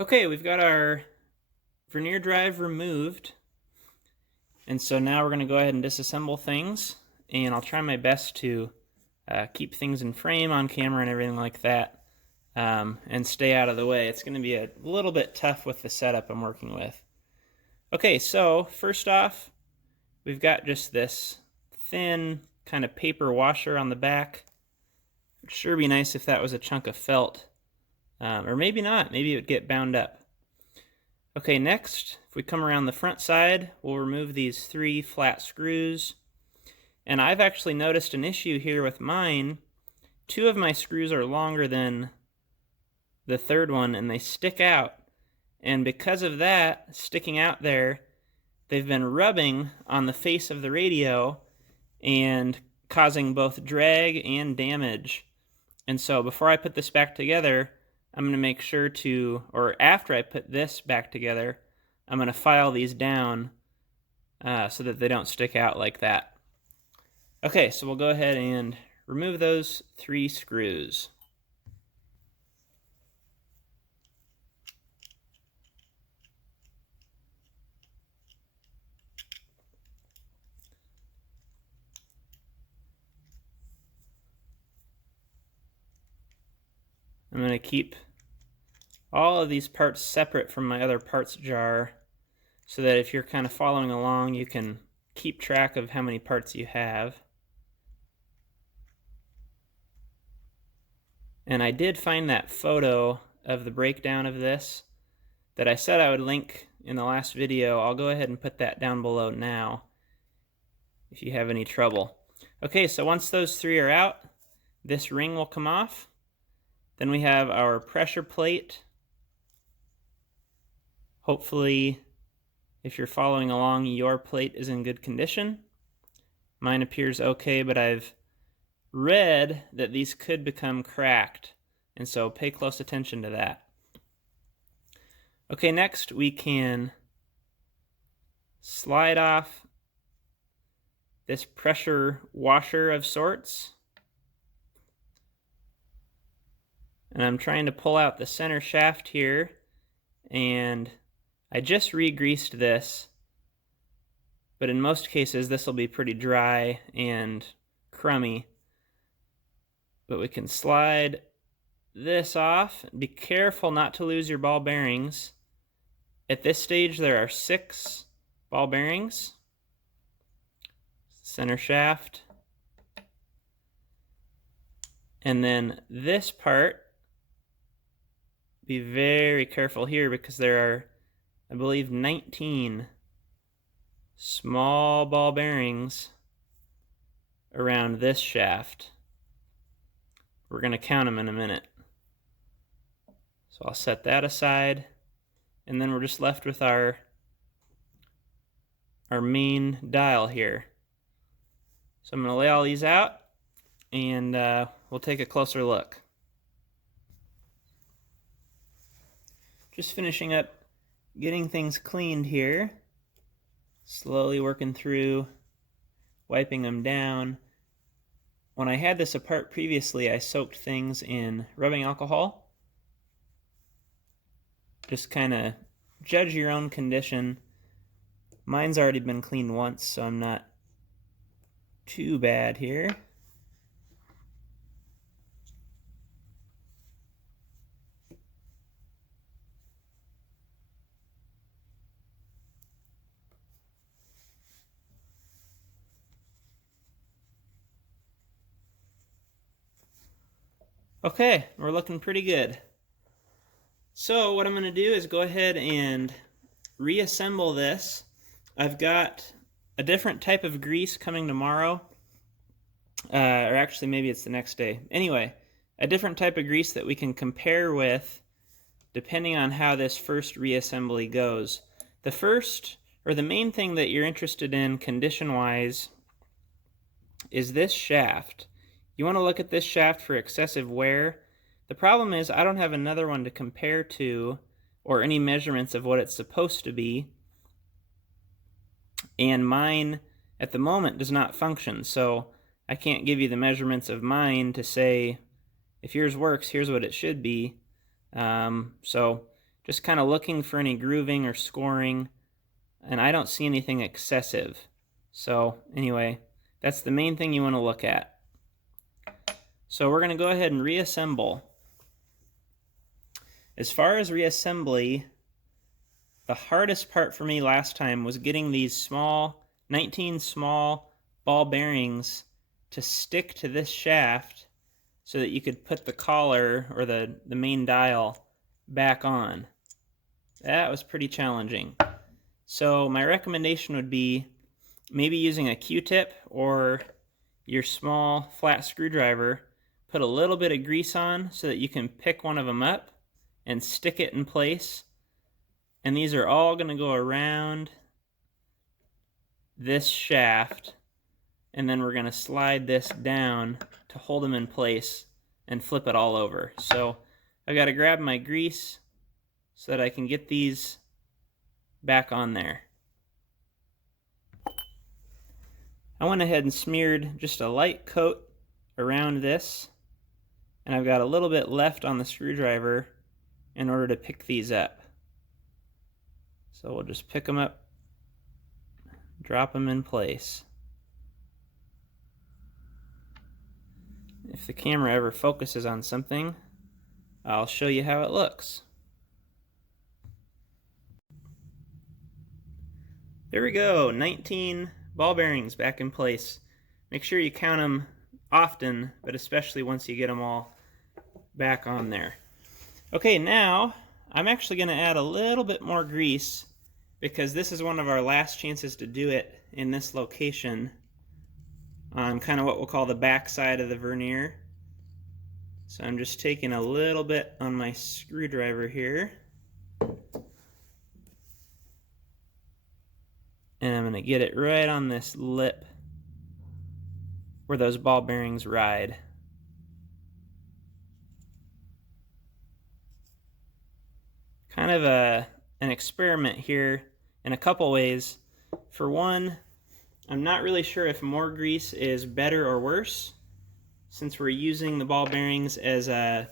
Okay, we've got our Vernier drive removed, and so now we're going to go ahead and disassemble things, and I'll try my best to keep things in frame on camera and everything like that, and stay out of the way. It's going to be a little bit tough with the setup I'm working with. Okay, so first off, we've got just this thin kind of paper washer on the back. It'd sure be nice if that was a chunk of felt, or maybe not. Maybe it would get bound up. Okay, next, if we come around the front side, we'll remove these 3 flat screws. And I've actually noticed an issue here with mine. 2 of my screws are longer than the third one, and they stick out. And because of that, sticking out there, they've been rubbing on the face of the radio and causing both drag and damage. And so before I put this back together, I'm going to make sure to, or after I put this back together, I'm going to file these down so that they don't stick out like that. Okay, so we'll go ahead and remove those 3 screws. I'm going to keep all of these parts separate from my other parts jar so that if you're kind of following along, you can keep track of how many parts you have. And I did find that photo of the breakdown of this that I said I would link in the last video. I'll go ahead and put that down below now if you have any trouble. Okay, so once those 3 are out, this ring will come off. Then we have our pressure plate. Hopefully, if you're following along, your plate is in good condition. Mine appears okay, but I've read that these could become cracked, and so pay close attention to that. Okay, next we can slide off this pressure washer of sorts. And I'm trying to pull out the center shaft here, and I just re-greased this, but in most cases this will be pretty dry and crummy. But we can slide this off. Be careful not to lose your ball bearings. At this stage there are 6 ball bearings. Center shaft. And then this part, be very careful here because there are, I believe, 19 small ball bearings around this shaft. We're going to count them in a minute. So I'll set that aside, and then we're just left with our main dial here. So I'm going to lay all these out, and we'll take a closer look. Just finishing up getting things cleaned here. Slowly working through, wiping them down. When I had this apart previously, I soaked things in rubbing alcohol. Just kind of judge your own condition. Mine's already been cleaned once, so I'm not too bad here. Okay, we're looking pretty good. So what I'm going to do is go ahead and reassemble this. I've got a different type of grease coming tomorrow, or actually maybe it's the next day. Anyway, a different type of grease that we can compare with depending on how this first reassembly goes. The first, or the main thing that you're interested in condition-wise is this shaft. You want to look at this shaft for excessive wear. The problem is I don't have another one to compare to or any measurements of what it's supposed to be, and mine at the moment does not function, so I can't give you the measurements of mine to say if yours works, here's what it should be. So just kind of looking for any grooving or scoring, and I don't see anything excessive. So anyway, that's the main thing you want to look at. So we're going to go ahead and reassemble. As far as reassembly, the hardest part for me last time was getting these 19 small ball bearings to stick to this shaft so that you could put the collar or the main dial back on. That was pretty challenging. So my recommendation would be maybe using a Q-tip or your small flat screwdriver, put a little bit of grease on so that you can pick one of them up and stick it in place. And these are all going to go around this shaft, and then we're going to slide this down to hold them in place and flip it all over. So I've got to grab my grease so that I can get these back on there. I went ahead and smeared just a light coat around this, and I've got a little bit left on the screwdriver in order to pick these up. So we'll just pick them up, drop them in place. If the camera ever focuses on something, I'll show you how it looks. There we go, 19 ball bearings back in place. Make sure you count them often, but especially once you get them all back on there. Okay, now I'm actually going to add a little bit more grease because this is one of our last chances to do it in this location on kind of what we'll call the back side of the vernier. So I'm just taking a little bit on my screwdriver here, and I'm going to get it right on this lip where those ball bearings ride. Kind of an experiment here in a couple ways. For one, I'm not really sure if more grease is better or worse, since we're using the ball bearings as a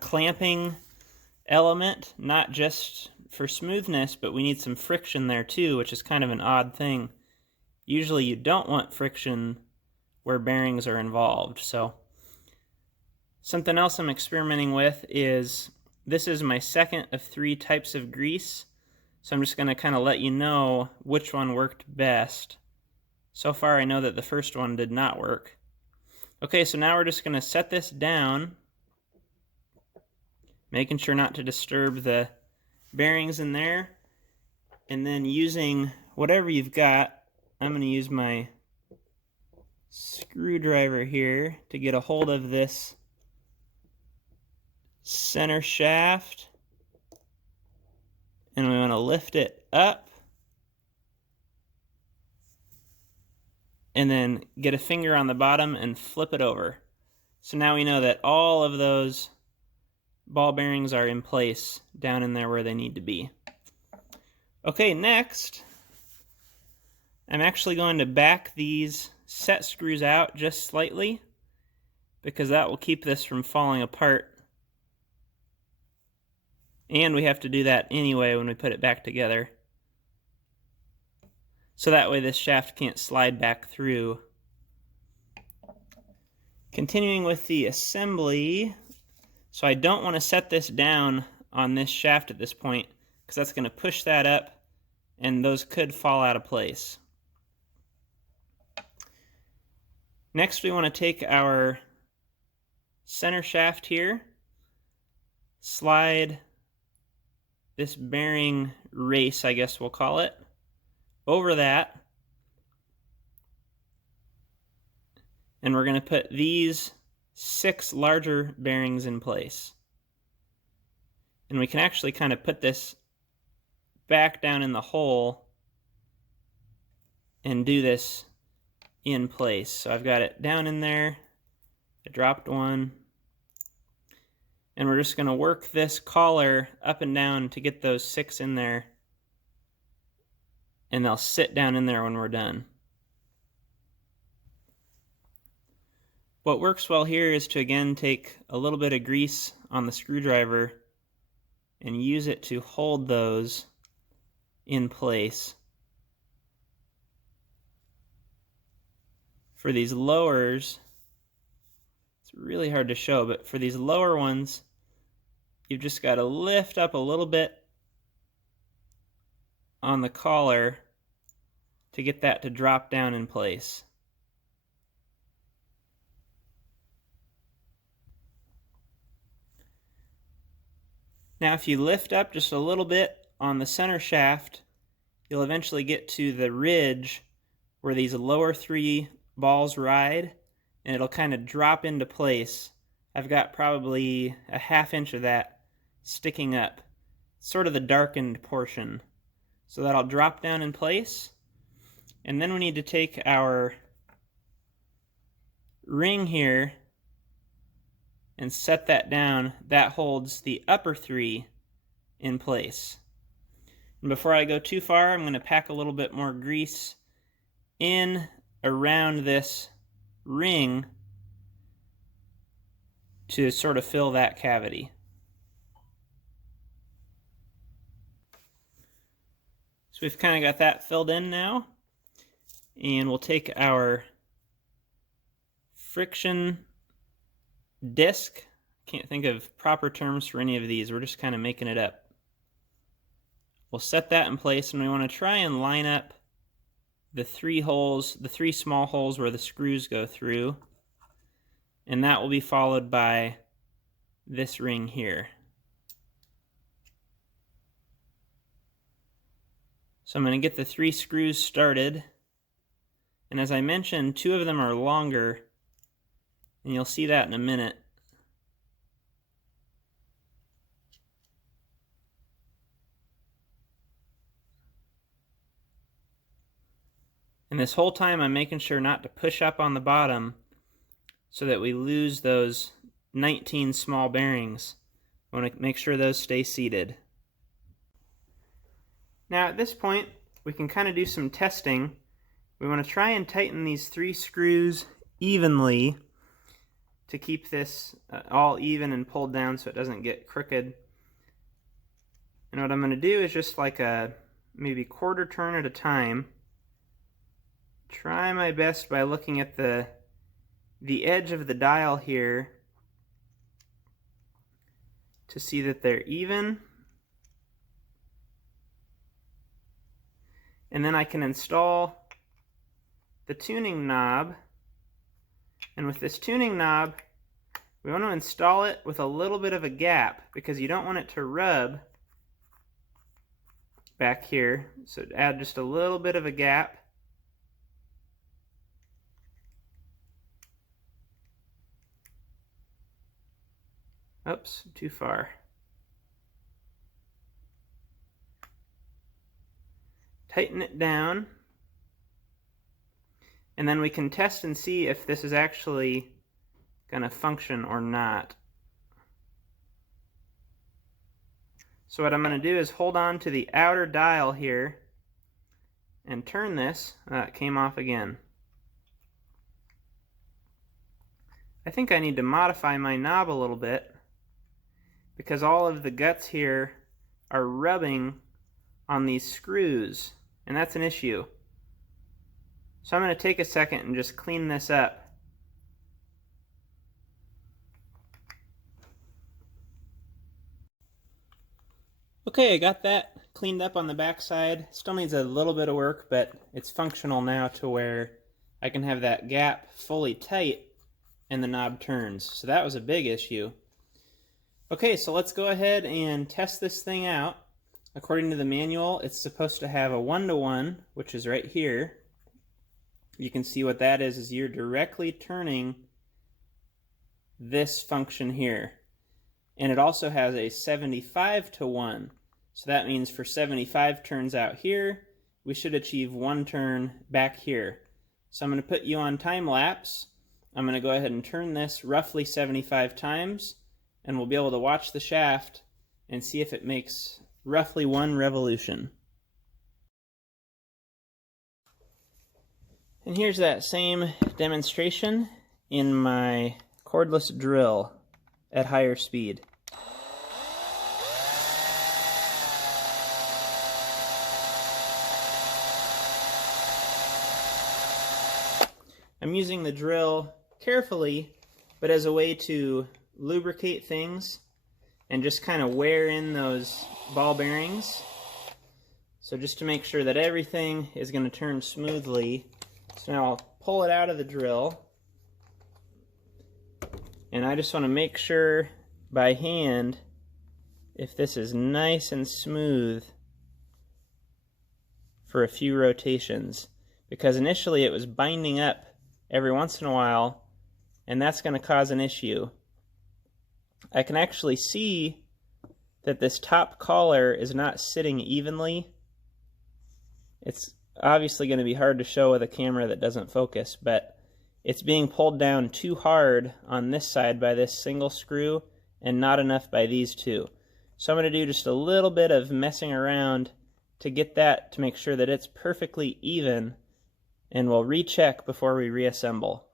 clamping element, not just for smoothness, but we need some friction there too, which is kind of an odd thing. Usually you don't want friction where bearings are involved. So something else I'm experimenting with is, this is my second of 3 types of grease, so I'm just going to kind of let you know which one worked best. So far I know that the first one did not work. Okay, so now we're just going to set this down, making sure not to disturb the bearings in there, and then using whatever you've got, I'm going to use my screwdriver here to get a hold of this center shaft, and we want to lift it up and then get a finger on the bottom and flip it over. So now we know that all of those ball bearings are in place down in there where they need to be. Okay, next I'm actually going to back these set screws out just slightly because that will keep this from falling apart. And we have to do that anyway when we put it back together. So that way this shaft can't slide back through. Continuing with the assembly, so I don't want to set this down on this shaft at this point because that's going to push that up and those could fall out of place. Next we want to take our center shaft here, slide this bearing race, I guess we'll call it, over that, and we're going to put these 6 larger bearings in place. And we can actually kind of put this back down in the hole and do this in place. So I've got it down in there, I dropped one, and we're just going to work this collar up and down to get those 6 in there, and they'll sit down in there when we're done. What works well here is to again take a little bit of grease on the screwdriver and use it to hold those in place. For these lowers, it's really hard to show, but for these lower ones, you've just got to lift up a little bit on the collar to get that to drop down in place. Now if you lift up just a little bit on the center shaft, you'll eventually get to the ridge where these lower three balls ride, and it'll kind of drop into place. I've got probably a ½ inch of that sticking up, sort of the darkened portion. So that'll drop down in place, and then we need to take our ring here and set that down. That holds the upper three in place. And before I go too far, I'm going to pack a little bit more grease in around this ring to sort of fill that cavity. So we've kind of got that filled in now, and we'll take our friction disc. Can't think of proper terms for any of these, we're just kind of making it up. We'll set that in place, and we want to try and line up the three holes, the three small holes where the screws go through, and that will be followed by this ring here. So I'm going to get the 3 screws started, and as I mentioned, 2 of them are longer, and you'll see that in a minute. And this whole time I'm making sure not to push up on the bottom so that we lose those 19 small bearings. I want to make sure those stay seated. Now at this point we can kind of do some testing. We want to try and tighten these 3 screws evenly to keep this all even and pulled down so it doesn't get crooked. And what I'm going to do is just like a maybe quarter turn at a time. Try my best by looking at the edge of the dial here to see that they're even. And then I can install the tuning knob. And with this tuning knob, we want to install it with a little bit of a gap because you don't want it to rub back here. So add just a little bit of a gap. Oops, too far. Tighten it down, and then we can test and see if this is actually going to function or not. So what I'm going to do is hold on to the outer dial here and turn this. It came off again. I think I need to modify my knob a little bit because all of the guts here are rubbing on these screws, and that's an issue. So I'm going to take a second and just clean this up. Okay, I got that cleaned up on the back side. Still needs a little bit of work, but it's functional now to where I can have that gap fully tight and the knob turns. So that was a big issue. Okay, so let's go ahead and test this thing out. According to the manual, it's supposed to have a 1-to-1, which is right here. You can see what that is you're directly turning this function here. And it also has a 75-to-1. So that means for 75 turns out here, we should achieve 1 turn back here. So I'm going to put you on time lapse. I'm going to go ahead and turn this roughly 75 times, and we'll be able to watch the shaft and see if it makes roughly 1 revolution. And here's that same demonstration in my cordless drill at higher speed. I'm using the drill carefully, but as a way to lubricate things and just kind of wear in those ball bearings. So just to make sure that everything is going to turn smoothly. So now I'll pull it out of the drill. And I just want to make sure by hand if this is nice and smooth for a few rotations. Because initially it was binding up every once in a while, and that's going to cause an issue. I can actually see that this top collar is not sitting evenly. It's obviously going to be hard to show with a camera that doesn't focus, but it's being pulled down too hard on this side by this single screw and not enough by these two. So I'm going to do just a little bit of messing around to get that to make sure that it's perfectly even, and we'll recheck before we reassemble.